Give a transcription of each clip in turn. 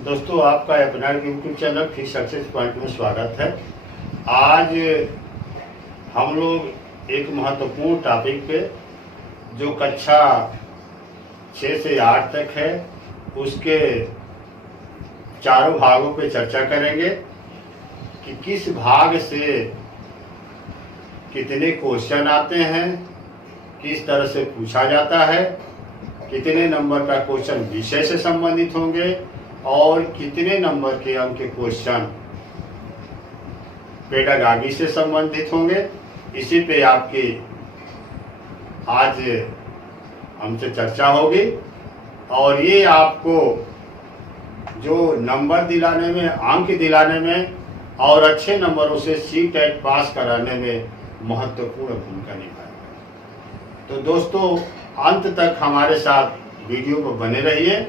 दोस्तों, आपका अपना यूट्यूब चैनल फिर सक्सेस पॉइंट में स्वागत है। आज हम लोग एक महत्वपूर्ण टॉपिक पे जो कक्षा 6 से 8 तक है उसके चारों भागों पे चर्चा करेंगे कि किस भाग से कितने क्वेश्चन आते हैं, किस तरह से पूछा जाता है, कितने नंबर का क्वेश्चन विषय से संबंधित होंगे और कितने नंबर के अंक के क्वेश्चन पेडागॉजी से संबंधित होंगे। इसी पे आपकी आज हमसे चर्चा होगी और ये आपको जो नंबर दिलाने में, अंक दिलाने में और अच्छे नंबरों से सी-टेट पास कराने में महत्वपूर्ण भूमिका निभाएगा। तो दोस्तों, अंत तक हमारे साथ वीडियो पर बने रहिए।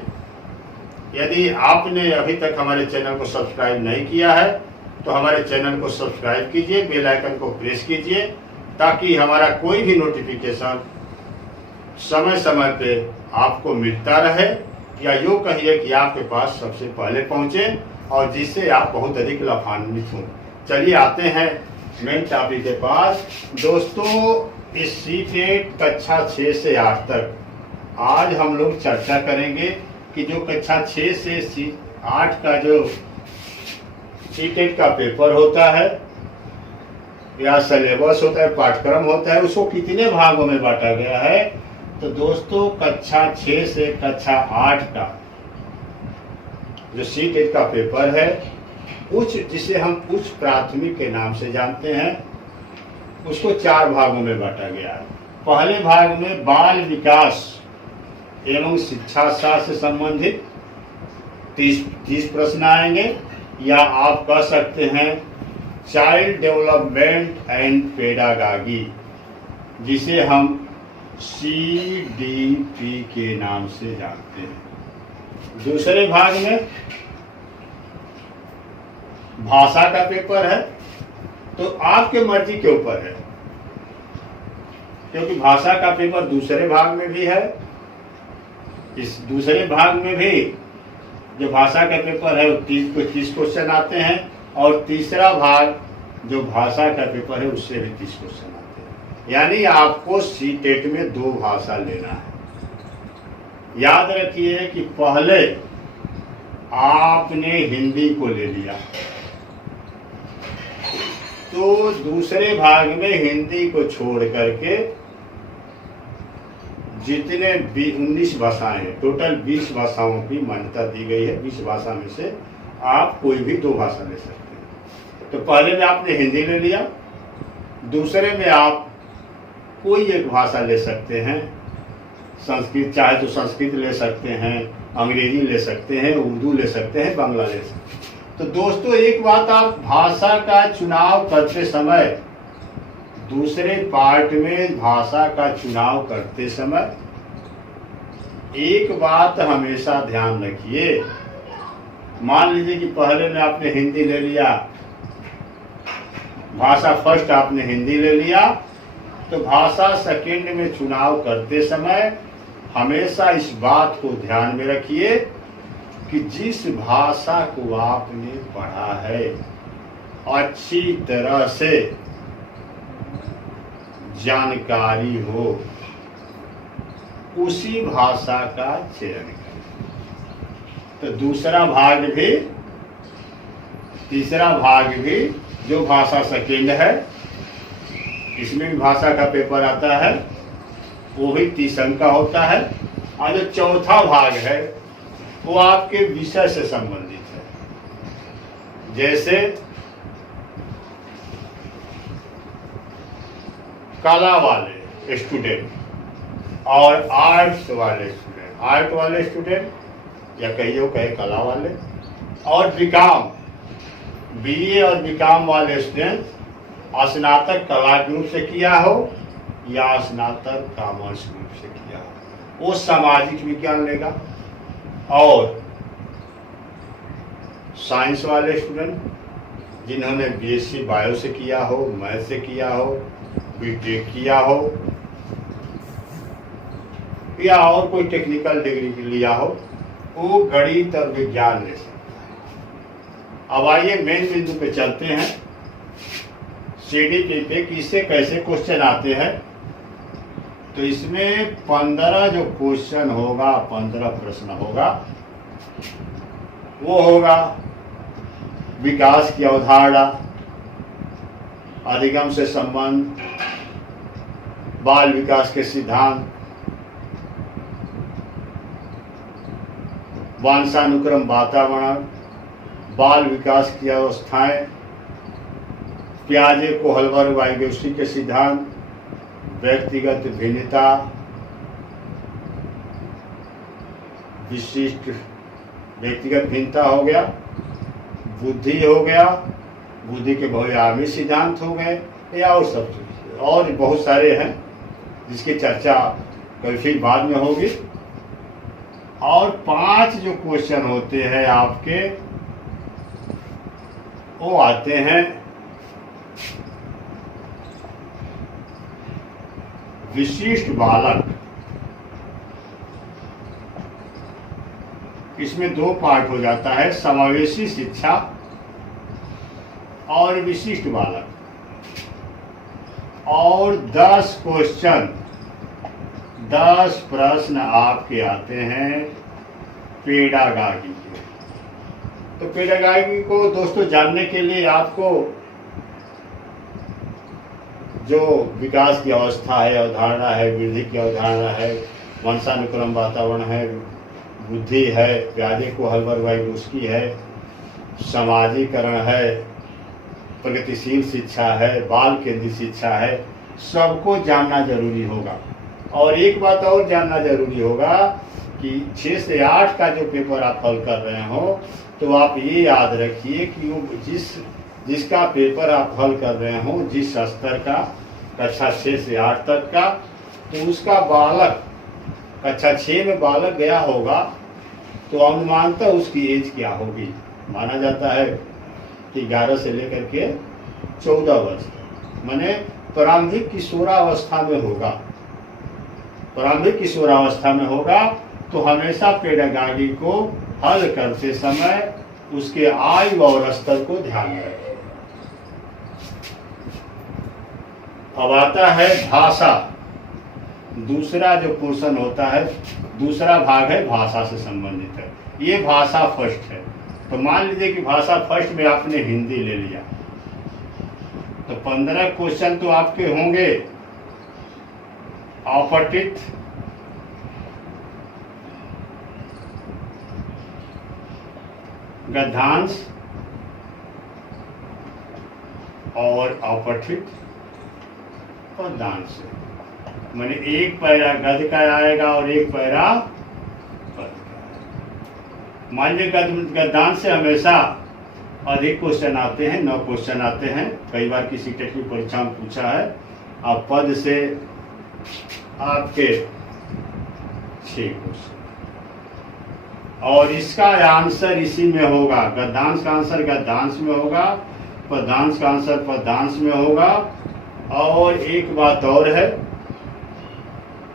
यदि आपने अभी तक हमारे चैनल को सब्सक्राइब नहीं किया है तो हमारे चैनल को सब्सक्राइब कीजिए, बेल आइकन को प्रेस कीजिए ताकि हमारा कोई भी नोटिफिकेशन समय समय पे आपको मिलता रहे, या यूँ कहिए कि आपके पास सबसे पहले पहुँचे और जिससे आप बहुत अधिक लाभान्वित हों। चलिए आते हैं मेन टॉपिक के पास। दोस्तों, इस सी-टेट कक्षा 6 से 8 तक आज हम लोग चर्चा करेंगे कि जो कक्षा 6 से 8 का जो सी-टेट का पेपर होता है या सिलेबस होता है, पाठ्यक्रम होता है, उसको कितने भागों में बांटा गया है। तो दोस्तों, कक्षा 6 से कक्षा 8 का जो सी-टेट का पेपर है, जिसे हम उच्च प्राथमिक के नाम से जानते हैं, उसको 4 भागों में बांटा गया है। पहले भाग में बाल विकास एवं शिक्षा शास्त्र से संबंधित 30 प्रश्न आएंगे, या आप कह सकते हैं चाइल्ड डेवलपमेंट एंड पेडागॉजी, जिसे हम CDP के नाम से जानते हैं। दूसरे भाग में भाषा का पेपर है, तो आपके मर्जी के ऊपर है, क्योंकि भाषा का पेपर दूसरे भाग में भी है। इस दूसरे भाग में भी जो भाषा का पेपर है वो 30 क्वेश्चन आते हैं, और तीसरा भाग जो भाषा का पेपर है उससे भी 30 क्वेश्चन आते हैं। यानी आपको सी-टेट में 2 भाषा लेना है। याद रखिए कि पहले आपने हिंदी को ले लिया, तो दूसरे भाग में हिंदी को छोड़ करके जितने 19 भाषाएं हैं, टोटल 20 भाषाओं की मान्यता दी गई है। 20 भाषा में से आप कोई भी 2 भाषा ले सकते हैं। तो पहले में आपने हिंदी ले लिया, दूसरे में आप कोई एक भाषा ले सकते हैं। संस्कृत चाहे तो संस्कृत ले सकते हैं, अंग्रेजी ले सकते हैं, उर्दू ले सकते हैं, बांग्ला ले सकते हैं। तो दोस्तों, एक बात, आप भाषा का चुनाव करते समय, दूसरे पार्ट में भाषा का चुनाव करते समय एक बात हमेशा ध्यान रखिए। मान लीजिए कि पहले में आपने हिंदी ले लिया, भाषा फर्स्ट आपने हिंदी ले लिया, तो भाषा सेकंड में चुनाव करते समय हमेशा इस बात को ध्यान में रखिए कि जिस भाषा को आपने पढ़ा है अच्छी तरह से जानकारी हो, उसी भाषा का चयन करें। तो दूसरा भाग भी, तीसरा भाग भी जो भाषा सेकेंड है, इसमें भी भाषा का पेपर आता है, वो भी 30 अंक का होता है। और जो चौथा भाग है वो आपके विषय से संबंधित है। जैसे कला वाले स्टूडेंट और आर्ट्स वाले स्टूडेंट, आर्ट वाले स्टूडेंट या कहे कला वाले, और बीकॉम, BA और बीकॉम वाले स्टूडेंट स्नातक कला ग्रुप से किया हो या स्नातक कॉमर्स ग्रुप से किया हो, वो सामाजिक विज्ञान लेगा। और साइंस वाले स्टूडेंट जिन्होंने BSc बायो से किया हो, मैथ से किया हो, बीटेक किया हो, या और कोई टेक्निकल डिग्री लिया हो, वो गणित और विज्ञान ले सकते। अब आइए मेन बिंदु पे चलते हैं, CDP पे किससे कैसे क्वेश्चन आते हैं। तो इसमें 15 जो क्वेश्चन होगा, 15 प्रश्न होगा, वो होगा विकास की अवधारणा, अधिगम से संबंध, बाल विकास के सिद्धांत, वंशानुक्रम वातावरण, बाल विकास की अवस्थाएं, पियाजे कोहलबर्ग वाइगोत्स्की के सिद्धांत, व्यक्तिगत भिन्नता, विशिष्ट व्यक्तिगत भिन्नता हो गया, बुद्धि हो गया, बुद्धि के बहुआयामी सिद्धांत हो गए, या और सब चीज और बहुत सारे हैं जिसकी चर्चा कभी फिर बाद में होगी। और 5 जो क्वेश्चन होते हैं आपके, वो आते हैं विशिष्ट बालक। इसमें 2 पार्ट हो जाता है, समावेशी शिक्षा और विशिष्ट बालक। और 10 क्वेश्चन, 10 प्रश्न आपके आते हैं पेडागागी के। तो पेडागागी को दोस्तों जानने के लिए आपको जो विकास की अवस्था है, अवधारणा है, वृद्धि की अवधारणा है, वंशानुक्रम वातावरण है, बुद्धि है, पियाजे कोहलबर्ग वाइगोत्स्की है, समाजीकरण है, प्रगतिशील शिक्षा है, बाल केंद्रित शिक्षा है, सबको जानना जरूरी होगा। और एक बात और जानना जरूरी होगा कि 6 से 8 का जो पेपर आप हल कर रहे हो, तो आप ये याद रखिए कि वो जिसका पेपर आप हल कर रहे हो, जिस स्तर का, कक्षा 6 से 8 तक का, तो उसका बालक कक्षा 6 में बालक गया होगा, तो अनुमानतः उसकी एज क्या होगी। माना जाता है कि 11 से लेकर के 14 वर्ष तक, माने प्रारंभिक किशोरावस्था में होगा। प्रारंभिक किशोरावस्था में होगा तो हमेशा पेडागागी को हल करते समय उसके आयु और स्तर को ध्यान में रखें। अब आता है भाषा। दूसरा जो पोर्शन होता है, दूसरा भाग है भाषा से संबंधित है। ये भाषा फर्स्ट है। तो मान लीजिए कि भाषा फर्स्ट में आपने हिंदी ले लिया, तो 15 क्वेश्चन तो आपके होंगे अपठित, गद्यांश और अपठित पद्यांश। माने एक पैरा गद्य का आएगा और एक पैरा पद्य का। मान लीजिए गद्यांश से हमेशा अधिक क्वेश्चन आते हैं, 9 क्वेश्चन आते हैं, कई बार किसी टेक्निकल परीक्षा में पूछा है। अब पद से आपके 6 क्वेश्चन, और इसका आंसर इसी में होगा। गद्यांश का आंसर गद्यांश में होगा, पद्यांश का आंसर पद्यांश में होगा। और एक बात और है,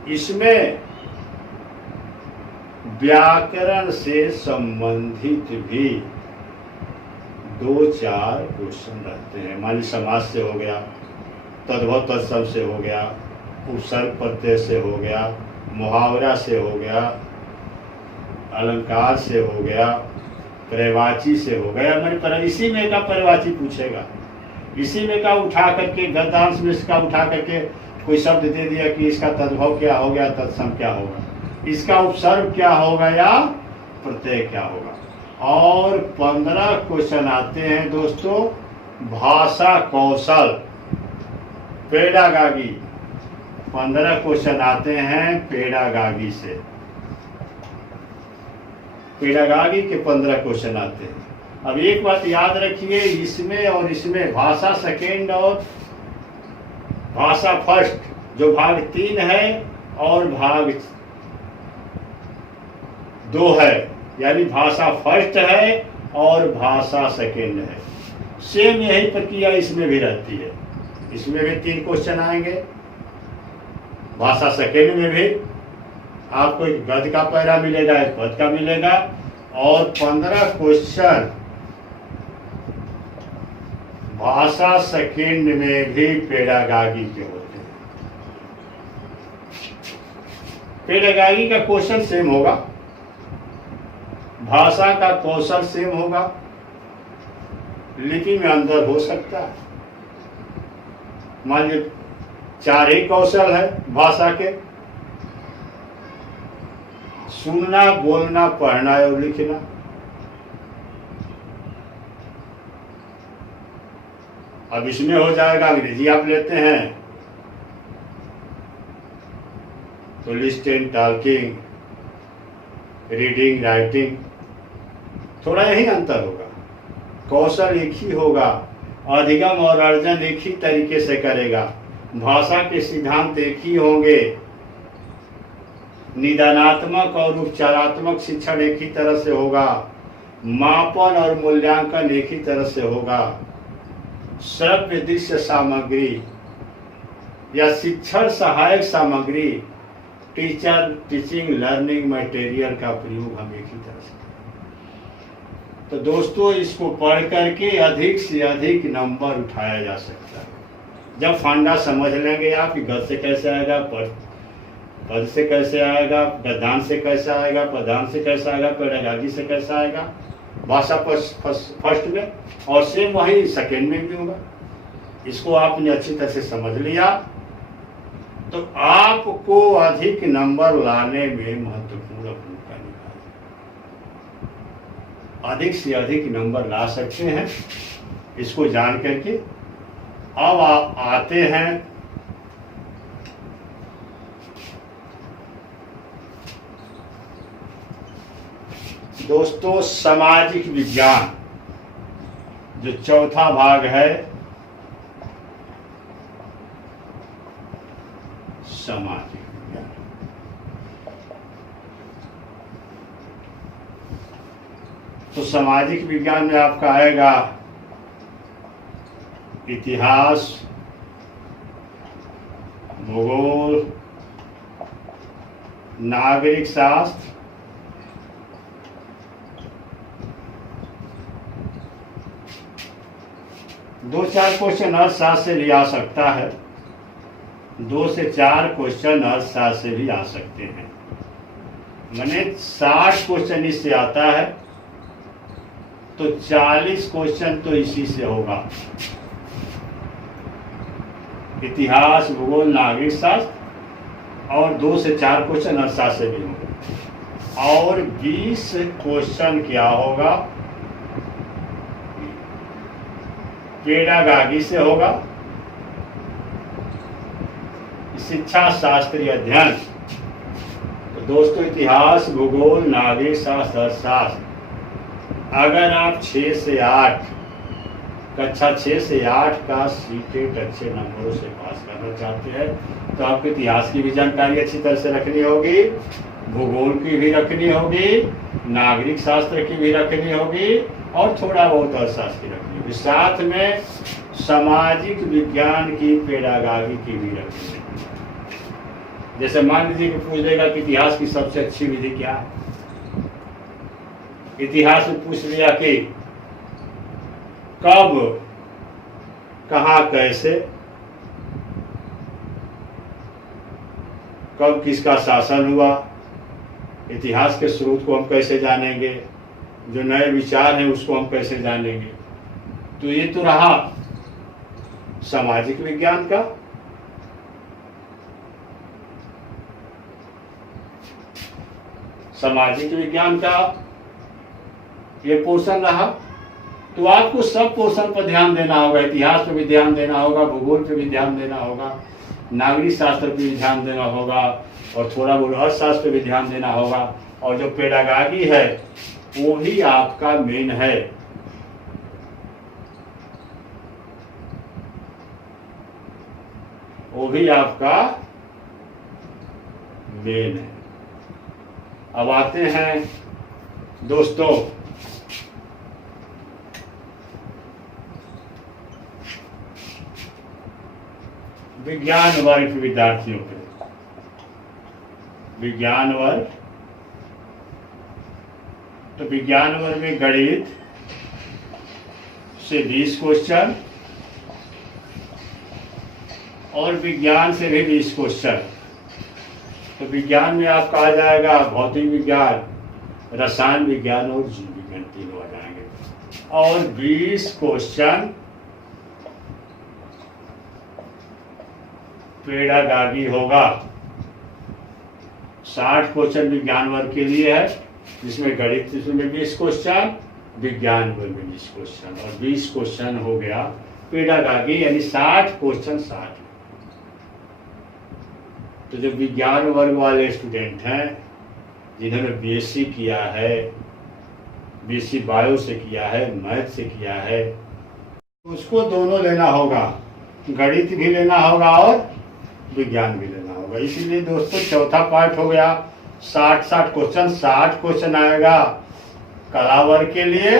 इसमें व्याकरण से संबंधित भी 2-4 क्वेश्चन रहते हैं। मान लीजिए समास से हो गया, तद्भव तत्सम से हो गया, उपसर्ग प्रत्यय से हो गया, मुहावरा से हो गया, अलंकार से हो गया, पर्यायवाची से हो गया। मैंने पर इसी में का पर्यायवाची पूछेगा, इसी में का उठा करके गद्यांश में इसका उठा करके कोई शब्द दे दिया कि इसका तद्भव क्या हो गया, तत्सम क्या होगा, इसका उपसर्ग क्या होगा या प्रत्यय क्या होगा। और 15 क्वेश्चन आते हैं दोस्तों भाषा कौशल, पेडागागी। 15 क्वेश्चन आते हैं पेडागागी से, पेडागागी के 15 क्वेश्चन आते हैं। अब एक बात याद रखिए, इसमें और इसमें भाषा सेकेंड और भाषा फर्स्ट जो भाग 3 है और भाग 2 है, यानी भाषा फर्स्ट है और भाषा सेकेंड है। सेम यही प्रक्रिया इसमें भी रहती है। इसमें भी 3 क्वेश्चन आएंगे, भाषा सेकेंड में भी आपको एक गद्य का पैरा मिलेगा, एक पद का मिलेगा। और 15 क्वेश्चन भाषा सेकंड में भी पेडागागी के होते हैं। पेडागागी का क्वेश्चन सेम होगा, भाषा का कौशल सेम होगा, लिपि में अंतर हो सकता है। मान लीजिए 4 ही कौशल है भाषा के, सुनना, बोलना, पढ़ना और लिखना। अब इसमें हो जाएगा, अंग्रेजी आप लेते हैं तो लिस्टिंग, टॉकिंग, रीडिंग, राइटिंग, थोड़ा यही अंतर होगा। कौशल एक ही होगा, अधिगम और अर्जन एक ही तरीके से करेगा, भाषा के सिद्धांत एक ही होंगे, निदानात्मक और उपचारात्मक शिक्षण एक ही तरह से होगा, मापन और मूल्यांकन एक ही तरह से होगा, श्रव्य दृश्य सामग्री या शिक्षण सहायक सामग्री, टीचिंग लर्निंग मटेरियल का प्रयोग हम एक ही तरह से। तो दोस्तों, इसको पढ़ करके अधिक से अधिक नंबर उठाया जा सकता है। जब फंडा समझ लेंगे आप कि गद से कैसे आएगा, पद से कैसे आएगा, गद्यांश से कैसे आएगा, पदांश से कैसे आएगा, पेडागागी से कैसे आएगा, भाषा फर्स्ट में, और सेम वही सेकेंड में भी होगा। इसको आपने अच्छी तरह से समझ लिया तो आपको अधिक नंबर लाने में महत्वपूर्ण भूमिका निभाएगा। अधिक से अधिक नंबर ला सकते हैं, इसको जान करके। अब आप आते हैं दोस्तों सामाजिक विज्ञान, जो चौथा भाग है, सामाजिक विज्ञान। तो सामाजिक विज्ञान में आपका आएगा इतिहास, भूगोल, नागरिक शास्त्र, दो चार क्वेश्चन अर्थशास्त्र से भी आ सकता है, 2 से 4 क्वेश्चन अर्थशास्त्र से भी आ सकते हैं। मैंने 60 क्वेश्चन इससे आता है तो 40 क्वेश्चन तो इसी से होगा, इतिहास, भूगोल, नागरिक शास्त्र, और 2 से 4 क्वेश्चन अर्थशास्त्र से भी होगा, और 20 क्वेश्चन क्या होगा, पेडागागी से होगा, शिक्षा शास्त्रीय अध्ययन। तो दोस्तों इतिहास, भूगोल, नागरिक शास्त्र, अर्थशास्त्र, अगर आप 6 से 8 कक्षा 6 से 8 का सीटेट अच्छे नंबरों से पास करना चाहते हैं तो आपको इतिहास की भी जानकारी अच्छी तरह से रखनी होगी, भूगोल की भी रखनी होगी, नागरिक शास्त्र की भी रखनी होगी, और थोड़ा बहुत अर्थशास्त्र की रखनी होगी, साथ में सामाजिक विज्ञान की, पेडागागी की भी रखनी होगी। जैसे मान लीजिए कि पूछ देगा कि इतिहास की सबसे अच्छी विधि क्या है, इतिहास में पूछ लिया कि कब, कहाँ, कैसे, कब किसका शासन हुआ, इतिहास के स्रोत को हम कैसे जानेंगे, जो नए विचार हैं उसको हम कैसे जानेंगे। तो ये तो रहा सामाजिक विज्ञान का। सामाजिक विज्ञान का ये पोर्शन रहा। तो आपको सब पोर्शन पर ध्यान देना होगा, इतिहास पे भी ध्यान देना होगा, भूगोल पे भी ध्यान देना होगा, नागरिक शास्त्र पे भी ध्यान देना होगा, और थोड़ा बहुत अर्थशास्त्र पे भी ध्यान देना होगा, और जो पेडागागी है वो भी आपका मेन है। वो भी आपका मेन है। अब आते हैं दोस्तों विज्ञान वर्ग के विद्यार्थियों के। विज्ञान वर्ग, तो विज्ञान वर्ग में गणित से 20 क्वेश्चन, और विज्ञान से भी 20 क्वेश्चन। तो विज्ञान में आपका आ जाएगा भौतिक विज्ञान, रसायन विज्ञान और जीव विज्ञान, तीनों आ जाएंगे। और 20 क्वेश्चन पेडागागी होगा। 60 क्वेश्चन विज्ञान वर्ग के लिए है, जिसमें गणित में 20 क्वेश्चन, विज्ञान वर्ग में 20 क्वेश्चन, और 20 क्वेश्चन हो गया पेडागागी, यानी 60 क्वेश्चन 60। तो जो विज्ञान वर्ग वाले स्टूडेंट हैं जिन्होंने बीएससी किया है, बीएससी बायो से किया है, मैथ से किया है, उसको दोनों लेना होगा, गणित भी लेना होगा और विज्ञान भी लेना होगा। इसीलिए दोस्तों चौथा पार्ट हो गया 60 क्वेश्चन। 60 क्वेश्चन आएगा कला वर्ग के लिए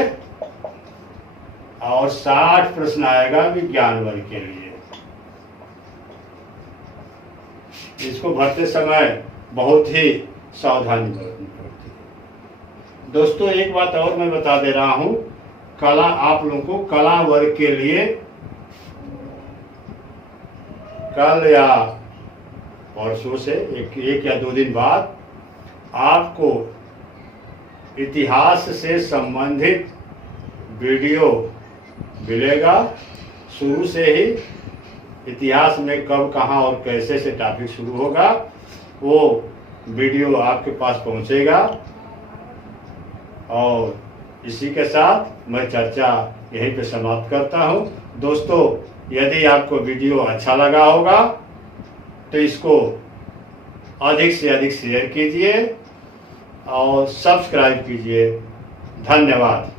और 60 प्रश्न आएगा विज्ञान वर्ग के लिए। इसको भरते समय बहुत ही सावधानी बरतनी पड़ती है। दोस्तों एक बात और मैं बता दे रहा हूं, कला आप लोगों को कला वर्ग के लिए कल या परसों से एक या 2 दिन बाद आपको इतिहास से संबंधित वीडियो मिलेगा। शुरू से ही इतिहास में कब, कहाँ और कैसे से टॉपिक शुरू होगा, वो वीडियो आपके पास पहुंचेगा। और इसी के साथ मैं चर्चा यहीं पे समाप्त करता हूं। दोस्तों यदि आपको वीडियो अच्छा लगा होगा तो इसको अधिक से अधिक शेयर कीजिए और सब्सक्राइब कीजिए। धन्यवाद।